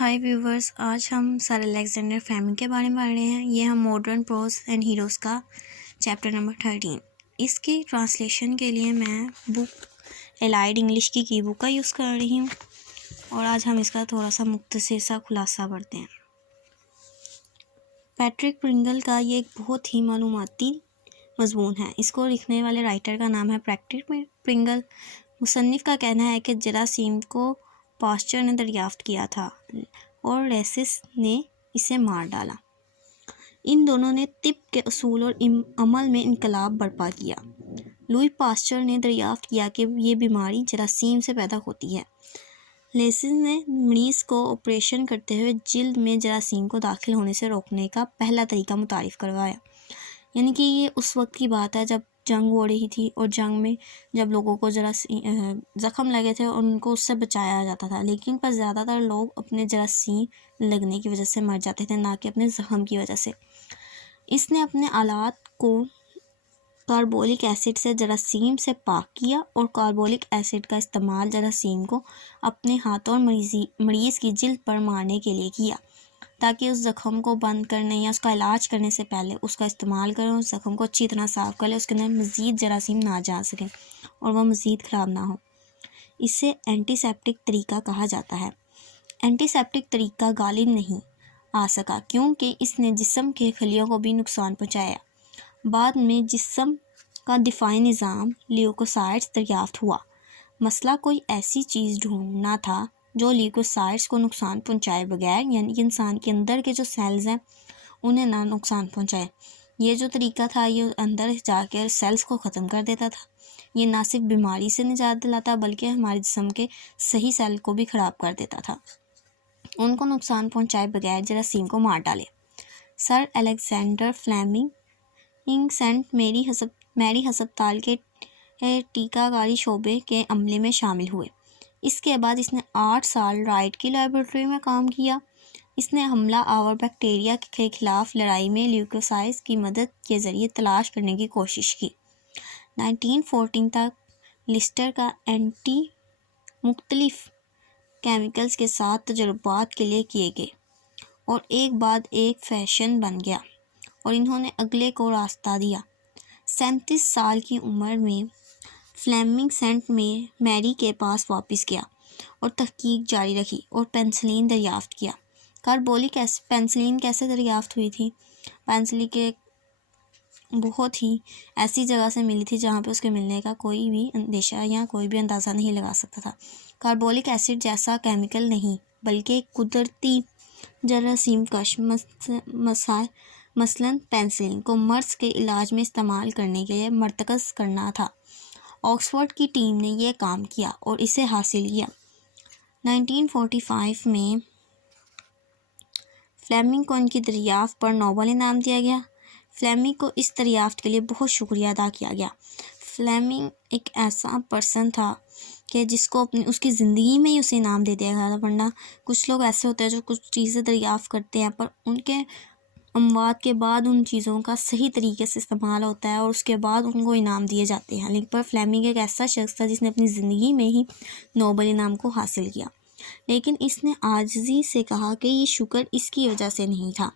हाय viewers, आज हम sir Alexander Fleming के बारे में पढ़ रहे हैं। ये हम मॉडर्न प्रोज एंड हीरोज़ का चैप्टर नंबर 13। इसकी ट्रांसलेशन के लिए मैं बुक एलाइड इंग्लिश की बुक का यूज़ कर रही हूँ और आज हम इसका थोड़ा सा मुख्तसर सा खुलासा पढ़ते हैं। पैट्रिक प्रिंगल का ये एक बहुत ही मालूमाती मजमून है। इसको लिखने वाले राइटर का नाम है पैट्रिक प्रिंगल। मुसन्निफ़ का कहना है कि जरासीम को पास्चर ने दरियाफ्त किया था और रेसिस ने इसे मार डाला। इन दोनों ने तिब के असूल और अमल में इनकलाब बर्पा किया। लुई पास्चर ने दरियाफ्त किया कि ये बीमारी जरासीम से पैदा होती है। रेसिस ने मरीज़ को ऑपरेशन करते हुए जिल्द में जरासीम को दाखिल होने से रोकने का पहला तरीका मुतारिफ़ करवाया। यानी कि ये उस वक्त की बात है जब जंग हो रही थी और जंग में जब लोगों को ज़ख़म लगे थे और उनको उससे बचाया जाता था, लेकिन पर ज़्यादातर लोग अपने जरासीम लगने की वजह से मर जाते थे, ना कि अपने ज़ख़म की वजह से। इसने अपने आलात को कार्बोलिक एसिड से जरासीम से पाक किया और कार्बोलिक एसिड का इस्तेमाल जरासीम को अपने हाथों और मरीज़ की जिल्द पर मारने के लिए किया, ताकि उस ज़ख़म को बंद करने या उसका इलाज करने से पहले उसका इस्तेमाल करें, उस ज़ख़म को अच्छी तरह साफ़ कर लें, उसके अंदर मज़ीद जरासीम ना जा सकें और वह मज़ीद ख़राब ना हो। इसे एंटीसेप्टिक तरीका कहा जाता है। एंटीसेप्टिक तरीका गालिब नहीं आ सका क्योंकि इसने जिस्म के खलियों को भी नुकसान पहुँचाया। बाद में जिस्म का दिफाई निज़ाम ल्यूकोसाइट्स दरियाफ्त हुआ। मसला कोई ऐसी चीज़ ढूंढना था जो ल्यूकोसाइट्स को नुकसान पहुंचाए बगैर, यानी कि इंसान के अंदर के जो सेल्स हैं उन्हें ना नुकसान पहुंचाए। ये जो तरीका था ये अंदर जाकर सेल्स को ख़त्म कर देता था। ये ना सिर्फ बीमारी से निजात दिलाता बल्कि हमारे जिस्म के सही सेल को भी ख़राब कर देता था। उनको नुकसान पहुंचाए बगैर जरासीम को मार डाले। Sir Alexander Fleming saint Mary हस्पताल के टीकाकारी शोबे के अमले में शामिल हुए। इसके बाद इसने 8 साल राइट की लेबोरेटरी में काम किया। इसने हमला आवर बैक्टीरिया के खिलाफ लड़ाई में ल्यूकोसाइट्स की मदद के ज़रिए तलाश करने की कोशिश की। 1914 तक लिस्टर का एंटी मुख्तलिफ केमिकल्स के साथ तजुर्बात के लिए किए गए और एक बाद एक फैशन बन गया और इन्होंने अगले को रास्ता दिया। 37 साल की उम्र में फ्लेमिंग सेंट में मैरी के पास वापस गया और तहकीक जारी रखी और पेंसिलिन दरियाफ्त किया। कार्बोलिक एसिड पेंसिलिन कैसे दरियाफ्त हुई थी? पेंसिलिन के बहुत ही ऐसी जगह से मिली थी जहाँ पे उसके मिलने का कोई भी अंदेशा या कोई भी अंदाज़ा नहीं लगा सकता था। कार्बोलिक एसिड जैसा केमिकल नहीं बल्कि कुदरती जरासीम कश मसलन पेंसिलिन को मर्स के इलाज में इस्तेमाल करने के लिए मरतकज़ करना था। ऑक्सफोर्ड की टीम ने यह काम किया और इसे हासिल किया। 1945 में फ्लेमिंग को इनकी दरियाफ्त पर नोबेल इनाम दिया गया। फ्लेमिंग को इस दरियाफ्त के लिए बहुत शुक्रिया अदा किया गया। फ्लेमिंग एक ऐसा पर्सन था कि जिसको अपनी उसकी ज़िंदगी में ही उसे इनाम दे दिया गया था, वरना कुछ लोग ऐसे होते हैं जो कुछ चीज़ें दरियाफ्त करते हैं पर उनके अमवात के बाद उन चीज़ों का सही तरीके से इस्तेमाल होता है और उसके बाद उनको इनाम दिए जाते हैं। लेकिन पर फ्लेमिंग एक ऐसा शख्स था जिसने अपनी ज़िंदगी में ही नोबेल इनाम को हासिल किया, लेकिन इसने आजिज़ी से कहा कि ये शुक्र इसकी वजह से नहीं था।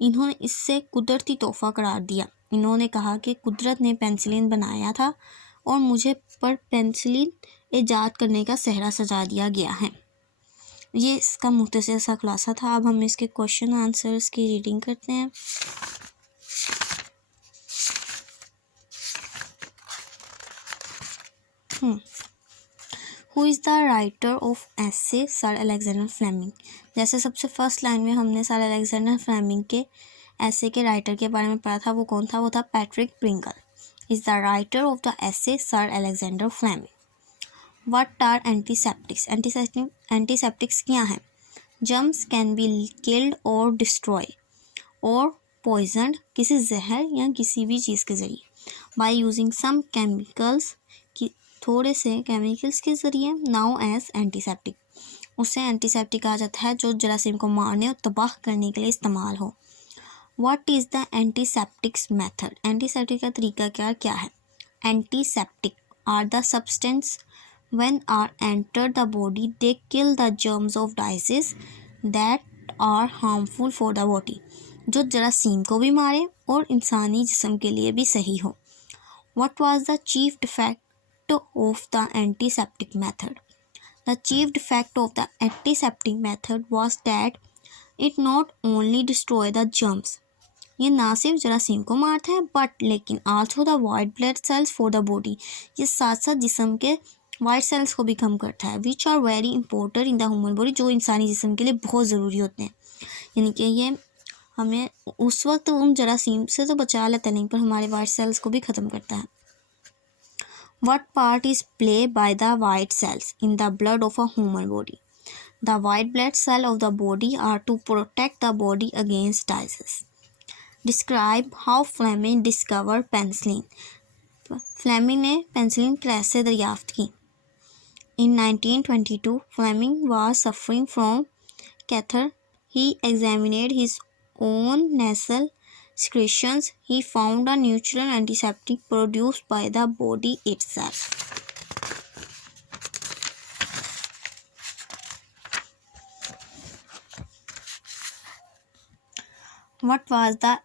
इन्होंने इससे कुदरती तोहफ़ा करार दिया। इन्होंने कहा कि कुदरत ने पेंसिलिन बनाया था और मुझे पर पेंसिलिन ईजाद करने का सेहरा सजा दिया गया है। ये इसका मुख्तसर सा खुलासा था। अब हम इसके क्वेश्चन आंसर्स की रीडिंग करते हैं। Who is the writer of essay sir Alexander Fleming? जैसे सबसे फर्स्ट लाइन में हमने सर अलेक्जेंडर फ्लेमिंग के एसे के राइटर के बारे में पढ़ा था। वो कौन था? वो था Patrick Pringle. Is the writer of the essay sir Alexander Fleming. What are antiseptics? Antiseptics क्या हैं? जर्म्स कैन बी किल्ड और डिस्ट्रॉय और पॉइजनड, किसी जहर या किसी भी चीज़ के ज़रिए, बाय यूजिंग सम केमिकल्स, थोड़े से केमिकल्स के ज़रिए, नाउ एज एंटीसेप्टिक, उसे एंटीसेप्टिक कहा जाता है जो जरासीम को मारने और तबाह करने के लिए इस्तेमाल हो। What is the antiseptics method? Antiseptic का तरीका क्या है? Antiseptic are the substance when are enter the body they kill the germs of disease that are harmful for the body, जो जरासीम को भी मारे और इंसानी जिस्म के लिए भी सही हो। What was the chief defect of the antiseptic method? The chief defect of the antiseptic method was that it not only destroy the germs, ये ना सिर्फ जरासीम को मारता है बट लेकिन also the white blood cells for the body, ये साथ साथ जिस्म के वाइट सेल्स को भी कम करता है, which are very important in the human body, जो इंसानी जिस्म के लिए बहुत ज़रूरी होते हैं। यानी कि ये हमें उस वक्त उन जरासीम से तो बचा लेता नहीं, पर हमारे वाइट सेल्स को भी ख़त्म करता है। What part is played by the white cells in the blood of a human body? The white blood cells of the body are to protect the body against disease. Describe how Fleming discovered penicillin. Fleming ने penicillin कैसे दरियाफ्त की? In 1922, Fleming was suffering from catarrh. He examined his own nasal secretions. He found a natural antiseptic produced by the body itself. What was the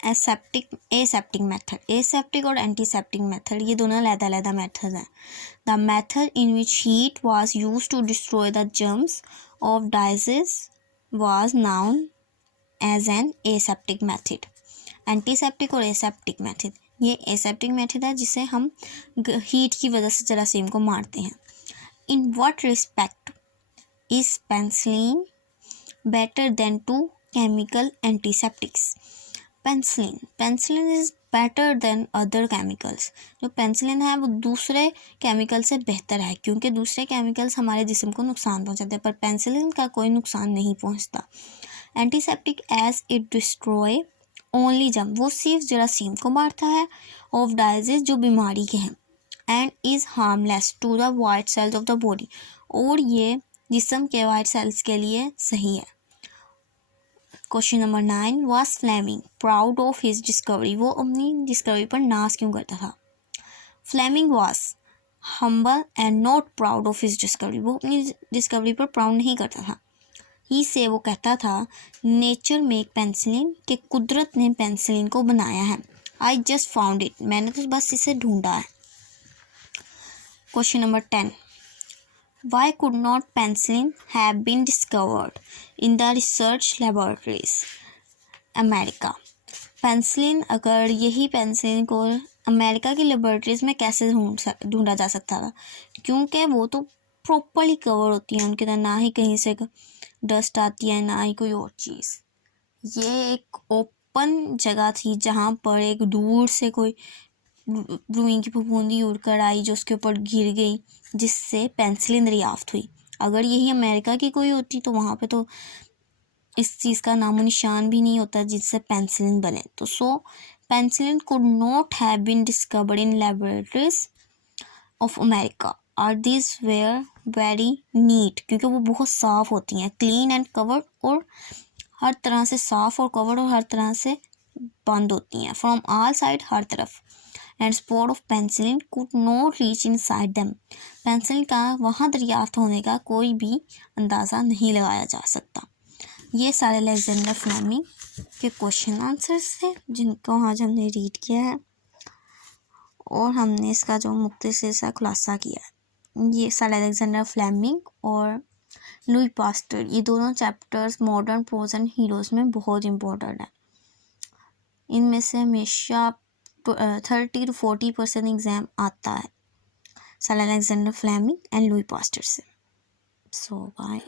aseptic method? Aseptic और antiseptic method ये दोनों अलग-अलग methods हैं. The method in which heat was used to destroy the germs of disease was known as an aseptic method. Antiseptic और aseptic method, ये aseptic method है जिसे हम हीट की वजह से जरासीम को मारते हैं। In what respect is penicillin better than to chemical antiseptics? Penicillin is better than other chemicals. जो पेंसिलिन है वो दूसरे केमिकल से बेहतर है, क्योंकि दूसरे केमिकल्स हमारे जिस्म को नुकसान पहुंचाते हैं पर पेंसिलिन का कोई नुकसान नहीं पहुंचता। Antiseptic as it destroy only germ, वो सिर्फ जरासीम को मारता है, ऑफ डाइजीज जो बीमारी के हैं, and is harmless to the white cells of the body, और ये जिस्म के वाइट सेल्स के लिए सही है। Question number 9, was Fleming proud of his discovery? वो अपनी डिस्कवरी पर नाज क्यों करता था? Fleming was humble and not proud of his discovery, वो अपनी डिस्कवरी पर प्राउड नहीं करता था। ही से वो कहता था नेचर मेक पेंसिलिन, के कुदरत ने पेंसिलिन को बनाया है। आई जस्ट फाउंड इट, मैंने तो बस इसे ढूंढा है। Question number 10, why could not penicillin have been discovered in the research laboratories America? Penicillin, अगर यही पेंसिलिन को अमेरिका की लेबोरेटरीज में कैसे ढूंढा जा सकता था? क्योंकि वो तो प्रॉपरली कवर होती है, उनके अंदर ना ही कहीं से डस्ट आती है ना ही कोई और चीज़। ये एक ओपन जगह थी जहाँ पर एक दूर से कोई रुई की फफूंदी उड़कर आई जो उसके ऊपर गिर गई, जिससे पेंसिलिन दरियाफ्त हुई। अगर यही अमेरिका की कोई होती तो वहाँ पे तो इस चीज़ का नामो निशान भी नहीं होता जिससे पेंसिलिन बने। तो so penicillin could not have been discovered in laboratories of America are this where very neat, क्योंकि वो बहुत साफ़ होती हैं, क्लीन एंड कवर्ड, और हर तरह से साफ़ और कवर्ड और हर तरह से बंद होती हैं फ्रॉम ऑल साइड, हर तरफ। And spore of penicillin could not reach in side them, penicillin का वहाँ दरियाफ्त होने का कोई भी अंदाज़ा नहीं लगाया जा सकता। ये सारे अलेक्जेंडर फ्लेमिंग के क्वेश्चन आंसर्स थे जिनको आज हमने रीड किया है और हमने इसका जो मुख्तसर सा खुलासा किया है। ये सर अलेक्जेंडर फ्लेमिंग और लुई पास्टर, ये दोनों chapters modern prose and heroes में बहुत इंपॉर्टेंट है। इनमें से हमेशा 30 to 40% एग्ज़ाम आता है sir Alexander Fleming and Louis Pasteur से। So bye.